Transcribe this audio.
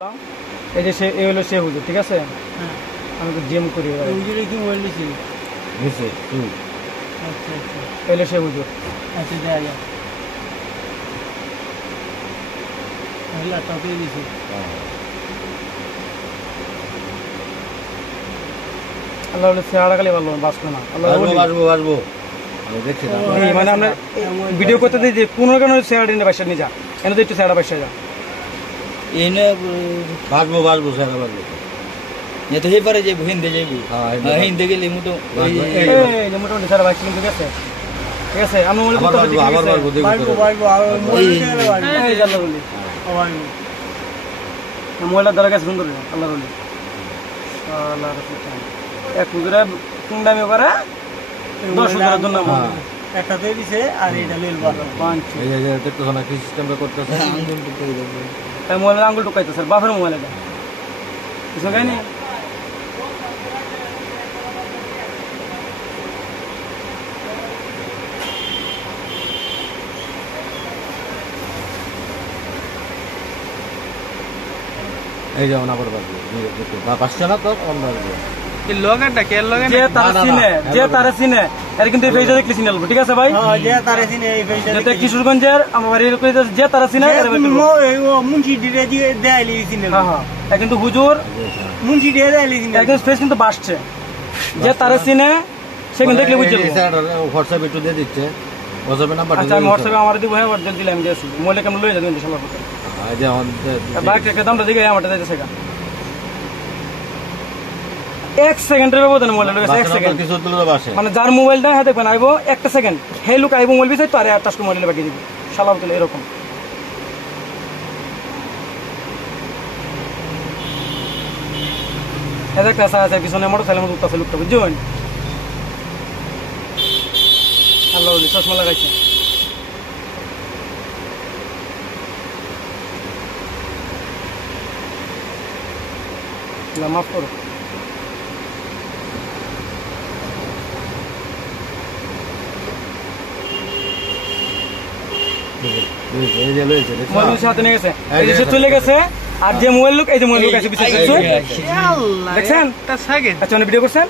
এই যে এই হলো সে হুজুর, ঠিক আছে? আমি তো জিম করি। হুজুরে কি মোবাইল দিছি? দিছে তুই। আচ্ছা আচ্ছা, এই হলো সে হুজুর। আচ্ছা দেয়া যা তাহলে টপে দিছি। আল্লাহ বলে চেহারা খালি ভালো বাঁচলো না। আল্লাহ আসবো দেখছি মানে আমরা ভিডিও করতে দিই যে কোনো কোনো চেহারা নিয়ে বাসা নিয়ে যা, এনে তো একটু চেহারা বাসা যা এনে বাসবো চেহারা বাসবো এত হয়ে পারে যে হিন্দে যাইব। হিন্দে গেলে মতো মোটামুটি চেহারা বাসা, ঠিক আছে? ঠিক আছে, আমি মনে করতে মোবাইলটা ধরে গেছে সুন্দর আল্লাহ বলি আল্লাহ এক হুজুরে কুন্ডামি করে 10 হুজুরের জন্য একটা দিয়ে দিছে আর এটা লইল ভালো এই যে দেখতেছ না কি সিস্টেমটা করতেছে, আঙ্গুল টুকাই দেবে। এই মোবাইলে আঙ্গুল টুকাইতে স্যার বাপের মোবাইল এটা কিছু খাইনি। এই যেমন আবার পাঁচটা না তো কম লাগবে। ঠিক আছে ভাই, কিশোরগঞ্জের আমার যে তারা চিনে কিন্তু হুজুর কিন্তু বাসছে যে তারা চিনে সে কিন্তু দেখলে বুঝছে। হোয়াটসঅ্যাপ একটু দিয়ে দিচ্ছে, হোয়াটসঅ্যাপে নাম্বার হোয়াটসঅ্যাপে আমার দিব, হ্যাঁ দিলাম দিয়েছি মোবাইলে কেমন লয়ে যাবেন দামটা দিকে আমারটা দিয়েছে সেটা 1 সেকেন্ডের ব্যবধানে মোবাইল মানে যার মোবাইলটা হ্যাঁ দেখবেন আইবো 1 সেকেন্ড হে লুক আইবো মোবাইল বিচাই তো আরে 8টা মোবাইলে বাকি দিবি শালা বলে এরকম। এদের কাছে আছে পিছনে মোটরসাইকেলের মতো উঠতেছে লুকটা, বুঝছেন? আল্লাহ বলি চশমা লাগাইছে। মাফ করো। চলে গেছে আর যে মোবাইল লোক এই যে মোবাইল লোক আছে দেখছেন? আচ্ছা ভিডিও করছেন।